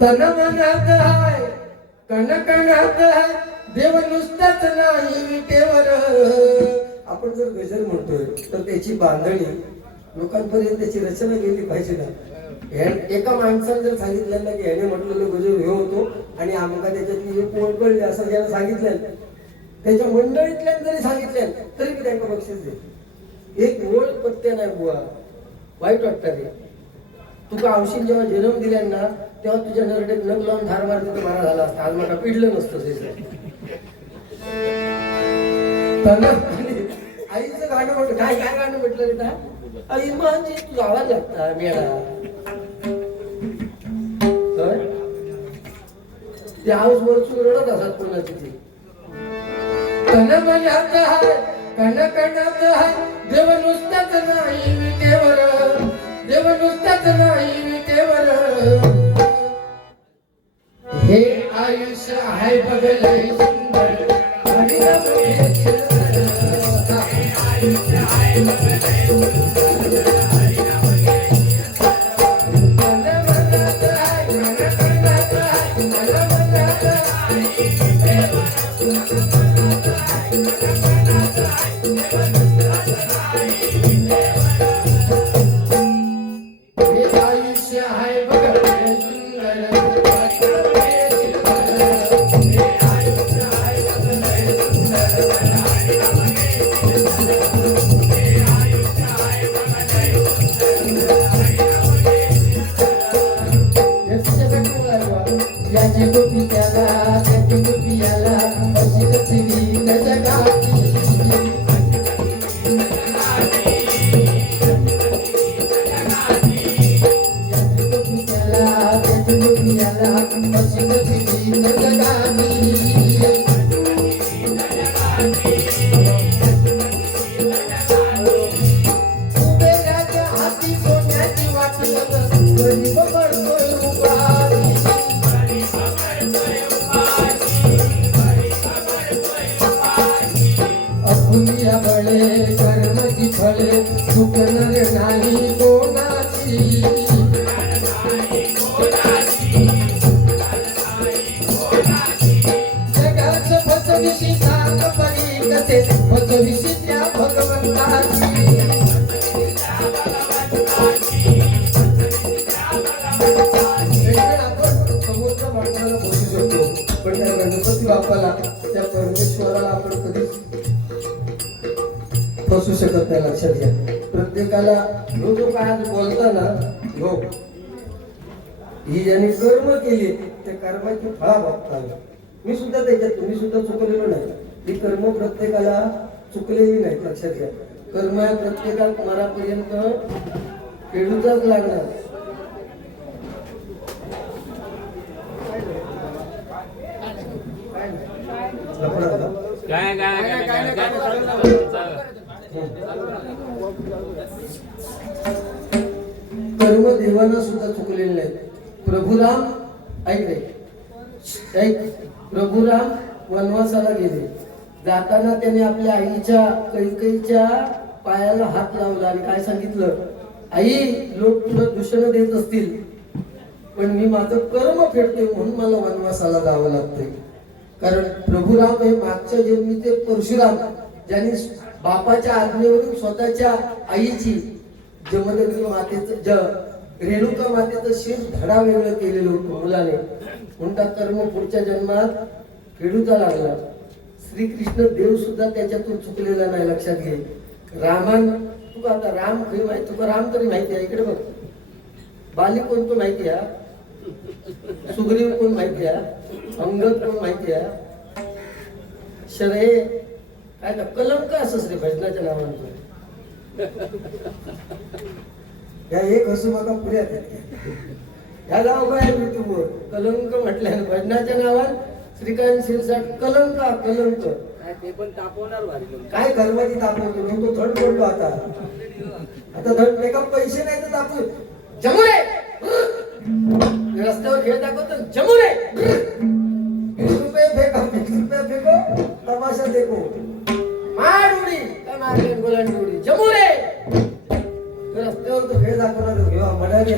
धन मनात हाय कण कणात हाय देव नुसताच नाही विटेवर. आपण जर गजर म्हणतोय तर त्याची बांधणी लोकांपर्यंत त्याची रचना गेली पाहिजे ना. एका माणसाने जर सांगितलं ना की ह्याने म्हटलेलं गजर हे होतो आणि आमका त्याच्यातली हे ओळ असं ज्याला सांगितलं त्याच्या मंडळीतल्या जरी सांगितलं तरी मी त्यांना बक्षीस देते. एक ओळ पत्ते नाही बुवा. वाईट वाटतं रे. तुका औषध जेव्हा जन्म दिल्यांना तेव्हा तुझ्या नरडेत नग लावून धार मारते तर बरा झाला असता. आज मला पिडलं नसतं ते आईचं गाणं म्हटलं काय काय गाणं म्हटलं रे त्या? आई माझी तुझा आवाज लागता मेळा. ते हाऊस वरचून रडत असत कोणाची ती. कण मनात हाय कण कणात हाय देव नुसताच नाही देवर देव नुसताच नाही विटेवर. हे आयुष्य आहे बघलय सुंदर. त्याची गोपी याला अशी कचली फसू लक्षात घ्या प्रत्येकाला जो जो काय बोलता बोलताना हो ही ज्यांनी कर्म केली त्या कर्माची फळा बघता मी सुद्धा त्याच्यात तुम्ही सुद्धा चुकलेलो नाही ही कर्म प्रत्येकाला चुकलेली नाही लक्षात घ्या कर्म या प्रत्येकाला मरापर्यंत खेळूचाच लागणार काय काय काय काय कर्म देवाना सुद्धा चुकलेले नाहीत. प्रभुराम ऐक रे. ऐक प्रभुराम वनवासाला गेले. जाताना त्याने आपल्या आईच्या कैकईच्या पायाला हात लावला आणि काय सांगितलं? आई लोक तुला दूषण देत असतील पण मी माझं कर्म फेडते म्हणून मला वनवासाला जावं लागतंय. कारण प्रभुराम हे मागच्या जन्मीचे परशुराम ज्यांनी बापाच्या आज्ञेवरून स्वतःच्या आईची जमदग्नी मातेचं ज रेणुका मातेचं शेष धडा वेगळं केलेलं होतं मुलाने. म्हणता कर्म पुढच्या जन्मात फेडूचा लागला? श्रीकृष्ण देव सुद्धा त्याच्यातून चुकलेला नाही लक्षात घे. रामान तुका आता राम खरी माहिती तुका राम तरी माहिती आहे इकडे बघ. बाली कोण तो माहिती आहे? सुग्रीव कोण माहिती आहे? अंगद कोण माहिती आहे? शरे काय का कलंक असंच रे भजनाच्या नावानं? या एक हसू बघा पुण्यात आहे. या नाव काय युट्यूबवर कलंक म्हटल्यानं भजनाच्या नावात श्रीकांत शिरसाट कलंक कलंक. ते पण तापवणार. काय कर्माची तापवतो? मी तो धड पडलो आता. आता धड एका पैसे नाही तर तापू जमुरे! रस्त्यावर खेळ दाखवतो. जमुरे! वीस रुपये फेका वीस रुपये फेको तमाशा देखो. काय मारले जमुरे रस्त्यावर तो खेळ घेवा म्हणाले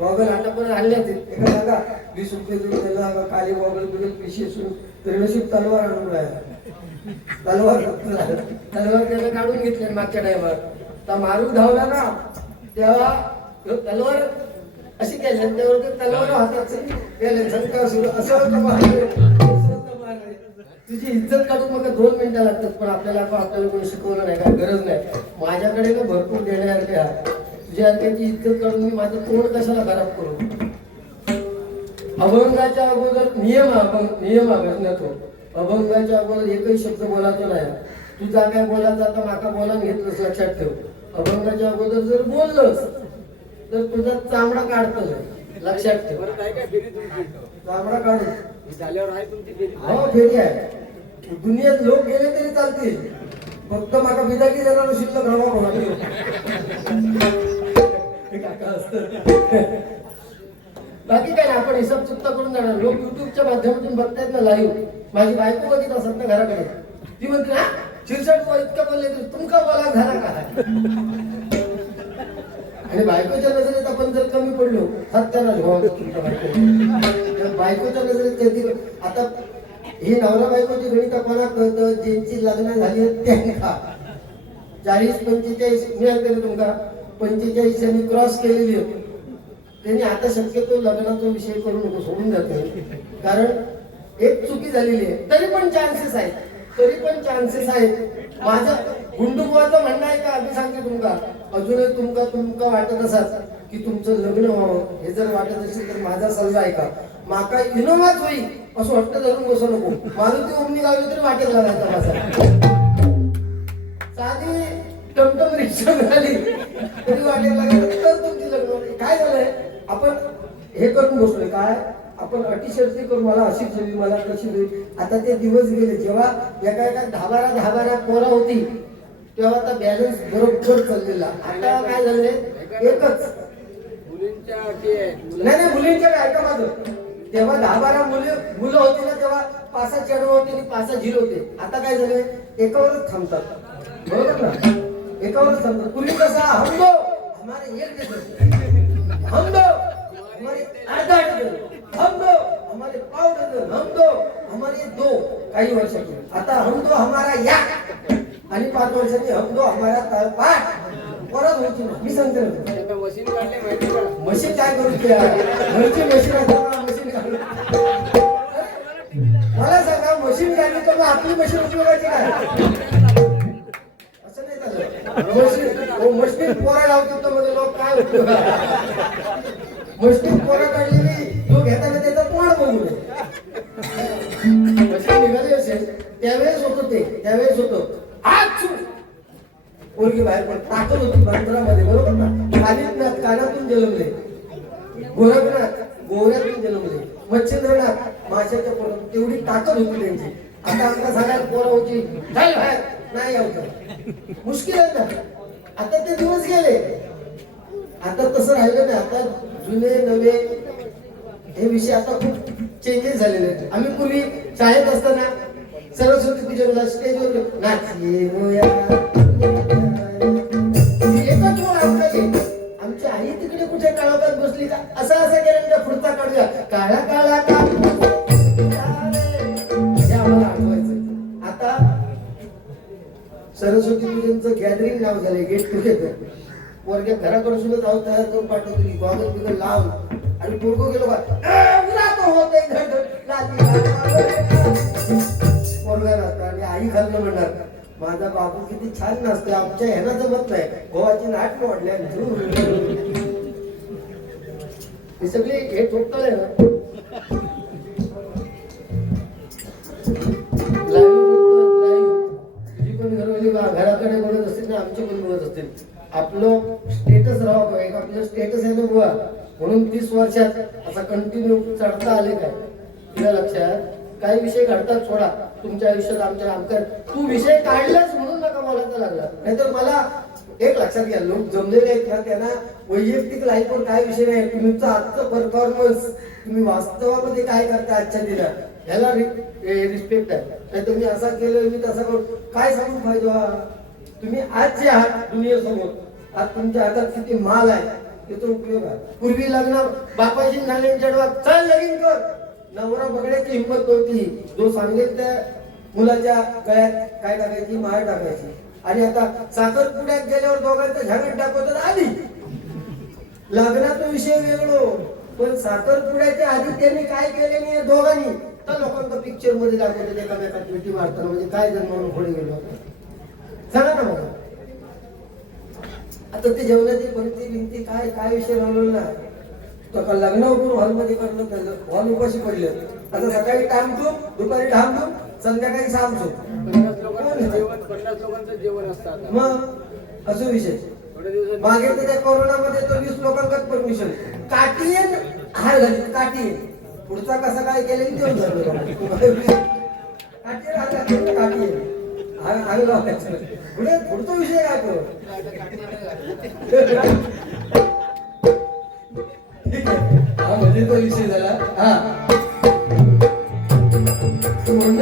गॉगल आतापर्यंत आणल्याच आहेत. एका वीस रुपये देऊन त्याला काली गॉगल बिगल पिशी असून तलवार आणून राहिला. तलवार तलवार त्याला काढून घेतले मागच्या टायमावर. तर मारू धावला ना तेव्हा तलवार अशी केली त्यावर तलवार हातात केले झटका सुरू असं होतं तुझी इज्जत काढून मग दोन मिनिटं लागतात पण आपल्याला आपल्याला कोणी शिकवलं नाही काय गरज नाही. माझ्याकडे ना भरपूर देण्यासारखे आहे तुझ्या अर्ध्याची इज्जत काढून मी माझं तोंड कशाला खराब करू? अभंगाच्या अगोदर नियम अभंग नियम आहे तो. अभंगाच्या अगोदर एकही शब्द बोलायचा नाही. तुझा काय बोलायचा तर माका बोलान घेतलंस लक्षात ठेव. अभंगाच्या अगोदर जर बोललंस तर तुझा चामडा काढतो लक्षात ठेव. चामडा काढू. झाल्यावर आहे तुमची फेरी? हो फेरी आहे. दुनियेत लोक गेले तरी चालतील. फक्त माका बिदाकी देणार शिल्लक रवा कोणाला बाकी काय नाही आपण हिसाब चुकता करून जाणार. लोक युट्यूबच्या माध्यमातून बघतायत ना लाईव्ह माझी बायको बघित असत ना घराकडे. ती म्हणते ना शिरसाट इतका इतकं बोलले तरी तुमका बोला झाला का आणि बायकोच्या नजरेत आपण जर कमी पडलो सत्याला हो, तुमच्या बायको बायकोच्या नजरेत कधी आता हे नवरा बायकोची गणित कोणा कळतं ज्यांची लग्न झाली आहेत त्यांना. चाळीस पंचेचाळीस मिळाल तरी तुमका पंचेचाळीस यांनी क्रॉस केलेली त्यांनी आता शक्यतो लग्नाचा विषय करू नको सोडून जाते. कारण एक चुकी झालेली आहे. तरी पण चान्सेस आहेत. तरी पण चान्सेस आहेत. माझं गुंडुबुवाचं म्हणणं आहे का? आम्ही सांगते तुमका. अजूनही तुमका तुमका वाटत असाल की तुमचं लग्न व्हावं हे जर वाटत असेल तर माझा सल्ला आहे का? माका इनोवाच होईल असं वाटतं धरून बसू नको. मारुती ओमनी लावली तरी वाटेल लागायचा माझा. साधी टमटम रिक्षा मिळाली. तरी वाटेल लागेल. तर तुमची लग्न काय झालंय? आपण हे करून बसलोय. काय? आपण अटी करून मला अशीच हवी मला कशी हवी आता ते दिवस गेले. जेव्हा एका एका दहा बारा दहा बारा पोरा होती तेव्हा आता बॅलन्स बरोबर चाललेला. आता काय झालंय? एकच. नाही नाही मुलींच्या काय ऐका माझं. तेव्हा दहा बारा मुली मुलं होती ना तेव्हा पाच सहा चेडू होते आणि पाच सहा झिरो होते. आता काय झालंय? एकावरच थांबतात. बरोबर ना? एकावरच थांबतात. पूर्वी कसा? हम दो हमारे एक डझन हम दो हमारे अर्धा डझन हम दो हमारे पाव डझन. हम दो हमारे दो. काही वर्षाचे आता हम दो हमारा या आणि पाच वर्षांनी हम दो हमारा तळपाट परत होती. मी सांगते ना मशीन काढले माहिती का? मशीन काय करू तुला? घरची मशीन मशीन मला सांगा मशीन काढली तर मग आपली मशीन उपयोगाची काय? असं नाही झालं. मशीन मशीन पोरा लावतो तर म्हणजे लोक काय उपयोग? मशीन पोरा काढलेली जो घेताना त्याचा तोंड बघू नये मशीन निघाली असेल त्यावेळेस होतं ते. त्यावेळेस होतं. आज पोरगी बाहेर पण टाकत होती बंदरामध्ये बरोबर ना? कालिकनाथ कानातून जन्मले. गोरखनाथ गोऱ्यातून जन्मले. मच्छिंद्रनाथ माशाच्या पोरात तेवढी ताकद होती त्यांची. आता आमका सांगायला पोरं होती. "चल बाहेर." नाही यावं मुश्किल आहे ना? आता ते दिवस गेले. आता तसं राहिलं नाही. आता जुने नवे हे विषय आता खूप चेंजेस झालेले आहेत. आम्ही पूर्वी शाळेत असताना सरस्वती पूजन स्टेजवर नाचले गोया एकच आमची आई तिकडे कुठे काळोखात बसली का? असा असं केलं पुढचा काढूया. काळा काळा का आम्हाला आठवायचं आता सरस्वती पूजनचं गॅदरिंग नाव झालंय. गेट टुगेदर वर्ग घराकडूनच आहोत तयार करून पाठवली गॉगल बिगल लावून आणि पोरगो गेलो का "ए, धड धड, पोरगा नसतं आणि आई खाल्लं म्हणणार माझा बापू किती छान नसतो आमच्या ह्याला जमत नाही. गोवाची नाट मोडल्या हे सगळे हे ठोकतळ आहे ना. बा- घराकडे बघत असतील ना आमचे पण बघत असतील. आपलं स्टेटस राहावं एक आपलं स्टेटस आहे ना बुवा म्हणून तीस वर्षात असा कंटिन्यू चढता आले काय तुला लक्षात? काही विषय घडतात सोडा. तुमच्या आयुष्यात आमच्या आमकर तू विषय काढलाच म्हणून नका बोलायला लागला. नाहीतर मला एक लक्षात घ्या. लोक जमलेले आहेत ना त्यांना वैयक्तिक लाईफवर काय विषय नाही. तुमचा आजचं परफॉर्मन्स तुम्ही वास्तवामध्ये काय करता आजच्या दिला ह्याला रिस्पेक्ट आहे. नाही तुम्ही असा केलं मी तसा करू काय सांगून फायदा? तुम्ही आज जे आहात दुनियेसमोर. आज तुमच्या हातात किती माल आहे त्याचा उपयोग आहे. पूर्वी लग्न बापाशी नाले चढवा चल लगीन कर. नवरा बघण्याची हिंमत नव्हती. जो सांगेल त्या मुलाच्या गळ्यात काय टाकायची माळ टाकायची. आणि आता साखरपुड्यात गेल्यावर दोघांचं झागण टाकवतात आधी. लग्नाचा विषय वेगळो. पण साखरपुड्याच्या आधी त्यांनी काय केले नाही दोघांनी? तर लोकांना पिक्चरमध्ये दाखवले एकामेकात मिठी मारताना म्हणजे काय जन्माला पुढे गेलो सांगा ना मला आता ते जेवणाची पंक्ती भिंती काय काय विषय लावलेला ना तो लग्न करून हॉलमध्ये करणं त्याला हॉल उपाशी पडले. आता सकाळी टामतो दुपारी ढामतो संध्याकाळी सामतो पन्नास लोकांचं जेवण पन्नास लोकांचं जेवण असतं आता. मग? असं विषय. मागे तर त्या कोरोनामध्ये तर वीस लोकांकडे परमिशन काटीयन हार घाली काटीयन पुढचा कसा काय केलं देऊन झालं लावायचं. पुढे पुढचा विषय काय करू ठीक आहे हा म्हणजे तो विषय झाला. हा. तोंड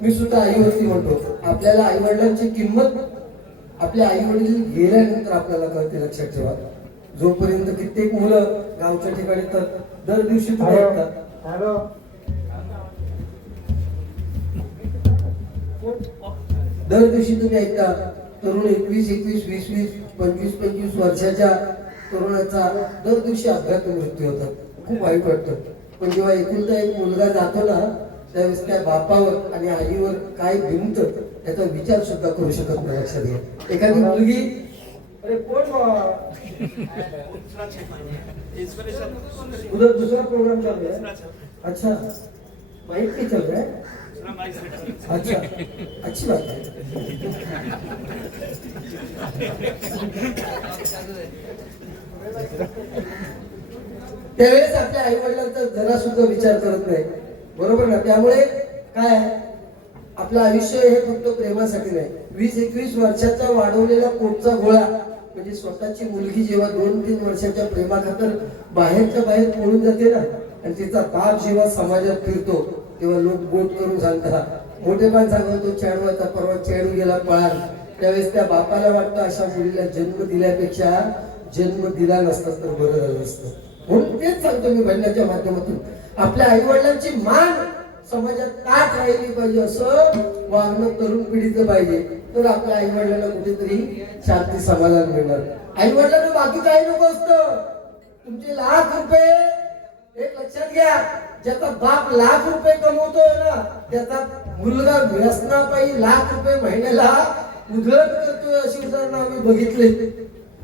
मी सुद्धा आईवरती म्हणतो आपल्याला आई वडिलांची किंमत आपल्या आई वडील गेल्यानंतर आपल्याला कळते लक्षात ठेवा. जोपर्यंत कित्येक मुलं गावच्या ठिकाणी तर दर दिवशी दर दिवशी तुम्ही ऐकता तरुण एकवीस एकवीस वीस वीस पंचवीस पंचवीस वर्षाच्या तरुणाचा दर दिवशी अपघात मृत्यू होतात. खूप वाईट वाटतं. पण जेव्हा एकुलता एक मुलगा जातो ना त्यावेळेस त्या बापावर आणि आईवर काय भिंत याचा विचार सुद्धा करू शकत नाही लक्षात घ्या. एखादी मुलगी अरे कोण? उधर दूसरा प्रोग्राम चल रहा है अच्छा. माइक पे चल रहा है अच्छा. अच्छी बात है त्यावेळेस आपल्या आई वडिलांचा जरा सुद्धा विचार करत नाही. बरोबर ना? त्यामुळे काय? आपलं आयुष्य हे फक्त प्रेमासाठी नाही. वीस एकवीस वर्षाचा वाढवलेला पोटचा गोळा म्हणजे स्वतःची मुलगी जेव्हा दोन तीन वर्षाच्या प्रेमाखातर बाहेरच्या बाहेर पळून जाते ना आणि तिचा ताप जेव्हा समाजात फिरतो तेव्हा लोक गोट करून सांगतात मोठेपण सांगतो चेडवाचा परवा चेडू गेला पळाल. त्यावेळेस त्या बापाला वाटतं अशा मुलीला जन्म दिल्यापेक्षा जन्म दिला नसता तर बरं झालं असतं. म्हणून तेच सांगतो मी भांडणाच्या माध्यमातून. आपल्या आई वडिलांची मान समाजात ताट राहिली पाहिजे असं वागणं तरुण पिढीचं पाहिजे. तर आपल्या आई वडिलांना कुठेतरी शांती समाधान मिळणार. आई वडिलांना बाकी काही नको असतं. तुमचे लाख रुपये एक लक्षात घ्या ज्याचा बाप लाख रुपये कमवतोय ना त्याचा मुलगा व्यसनापायी लाख रुपये महिन्याला उधळत करतोय अशी उदाहरणं आम्ही बघितले.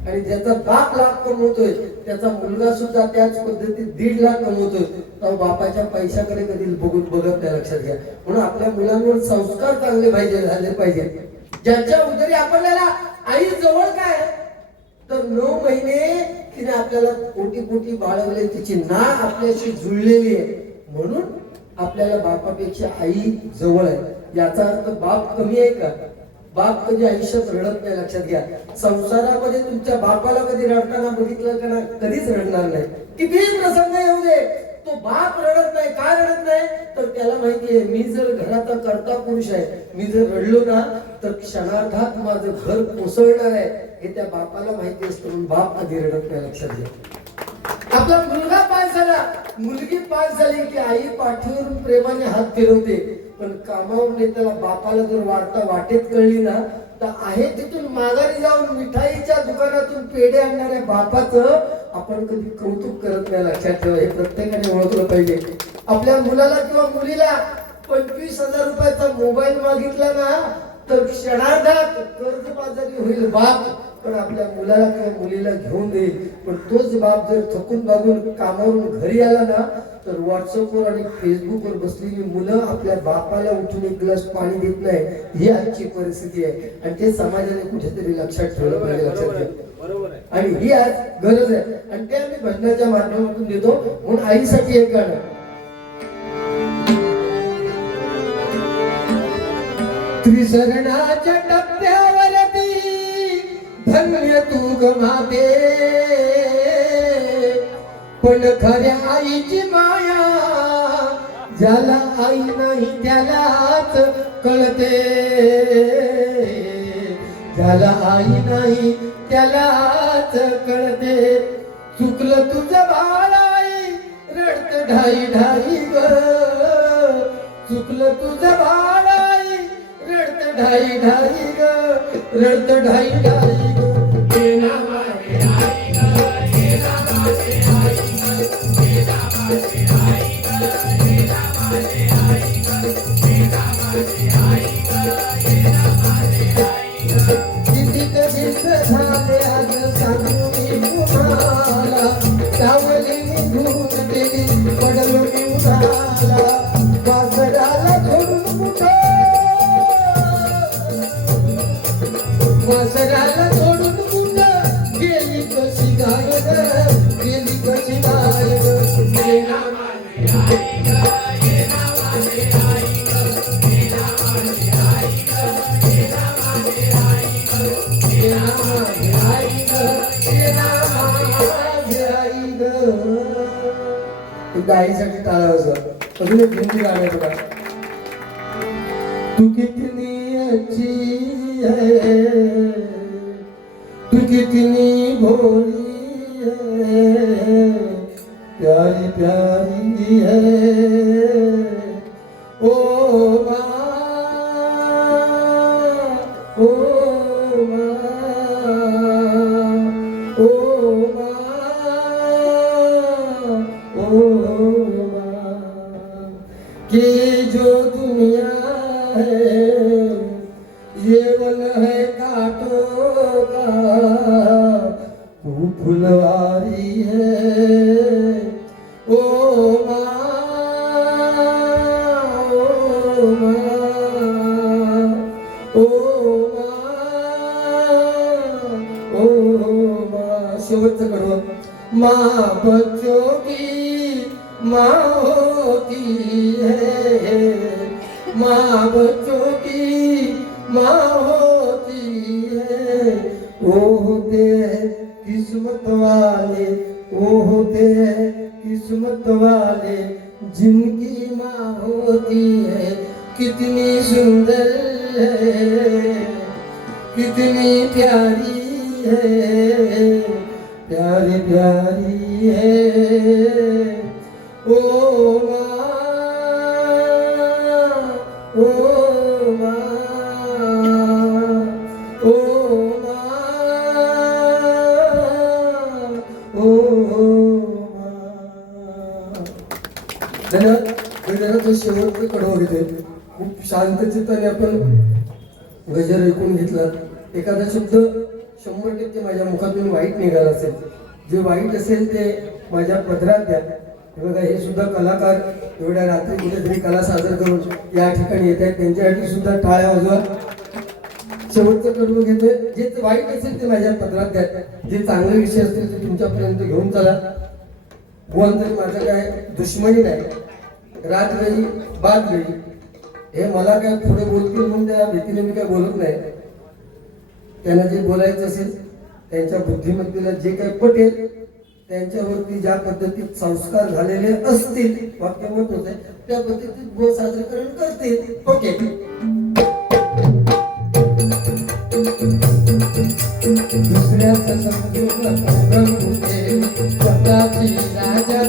आणि ज्याचा बाप लाख कमवतोय त्याचा मुलगा सुद्धा त्याच पद्धतीत दीड लाख कमवतोय तर बापाच्या पैशाकडे कधी बघून बघत नाही लक्षात घ्या. म्हणून आपल्या मुलांवर संस्कार चांगले पाहिजे झाले पाहिजे. ज्याच्या उदरी आपल्याला आई जवळ काय? तर नऊ महिने तिने आपल्याला कोटी कोटी बाळवले तिची ना आपल्याशी जुळलेली आहे. म्हणून आपल्याला बापापेक्षा आई जवळ आहे. याचा अर्थ बाप कमी आहे का? बाप कधी आयुष्यात रडत नाही लक्षात घ्या. संसारामध्ये तुमच्या बापाला कधी रडताना बघितलं का कधीच रडणार नाही. कितीही प्रसंग येऊ दे. तो बाप रडत नाही का रडत नाही? तर त्याला माहिती आहे मी जर घराचा करता पुरुष आहे मी जर रडलो ना तर क्षणार्धात माझं घर कोसळणार आहे. हे त्या बापाला माहिती असतं म्हणून बाप कधी रडत नाही लक्षात घ्या. आपला मुलगा पास झाला. मुलगी पास झाली की आई पाठीवरून प्रेमाने हात फिरवते. पण कामावर नेत्याला बापाला जर वार्ता वाटेत कळली ना तर आहे तिथून माघारी जाऊन मिठाईच्या दुकानातून पेढे आणणाऱ्या बापाचं आपण कधी कौतुक करत नाही. लक्षात ठेवा हे प्रत्येकाने ओळखलं पाहिजे. आपल्या मुलाला किंवा मुलीला पंचवीस हजार रुपयाचा मोबाईल मागितला ना तर क्षणार्धात कर्जबाजारी होईल बाप. पण आपल्या मुलाला किंवा मुलीला घेऊन देईल पण तोच बाप जर थकून बागून कामावरून घरी आला ना तर व्हॉट्सअपवर आणि फेसबुकवर बसलेली मुलं आपल्या बापाला उठून एक ग्लास पाणी देत नाही. ही आजची परिस्थिती आहे. आणि ते समाजाने कुठेतरी लक्षात ठेवलं पाहिजे लक्षात आहे आणि ही आज गरज आहे. आणि ते आम्ही भजनाच्या माध्यमातून देतो. म्हणून आईसाठी एक गाणं त्रिशरणाच्या टप्प्यावरती धन्य तू गमाते पण खऱ्या आईची माया ज्याला आई नाही त्यालाच कळते. ज्याला आई नाही त्यालाच कळते. चुकलं तुझं बाळाई रडत ढाई ढाई ग. चुकलं तुझं बाळाई रडत ढाई ढाई ग. रडत ढाई ढाई एकदा आईसाठी अजून एक हिंदी गाणं बघा. तू कितनी अच्छी कि वाले वो होते हैं किस्मत वाले जिनकी माँ होती है। कितनी सुंदर है कितनी प्यारी है प्यारी प्यारी है। ओ माँ गजराचं शेवटचं कडवं घेते खूप शांतचित्ताने आपण गजर ऐकून घेतला एखादा शब्द शंभर टक्के माझ्या मुखातून वाईट निघाला असेल. जे वाईट असेल ते माझ्या पदरात द्या. बघा हे सुद्धा कलाकार एवढ्या रात्री कुठेतरी कला सादर करून या ठिकाणी येत आहेत. त्यांच्यासाठी सुद्धा टाळ्या वाजवा. शेवटचं कडवं घेतोय. जे वाईट असेल ते माझ्या पदरात द्या. जे चांगले विषय असतील ते तुमच्यापर्यंत घेऊन चला. तर माझं काय दुश्मनी नाही. रात गई हे मला काय पुढे बोलतील म्हणून त्या भीतीने मी काय बोलत नाही. त्यांना जे बोलायचं असेल त्यांच्या बुद्धिमत्तेला जे काही पटेल त्यांच्यावरती ज्या पद्धतीत संस्कार झालेले असतील वाक्य मत होते त्या पद्धतीत गो साजरीकरण करतील. ओके. दुसऱ्याचा स्वतःची राजा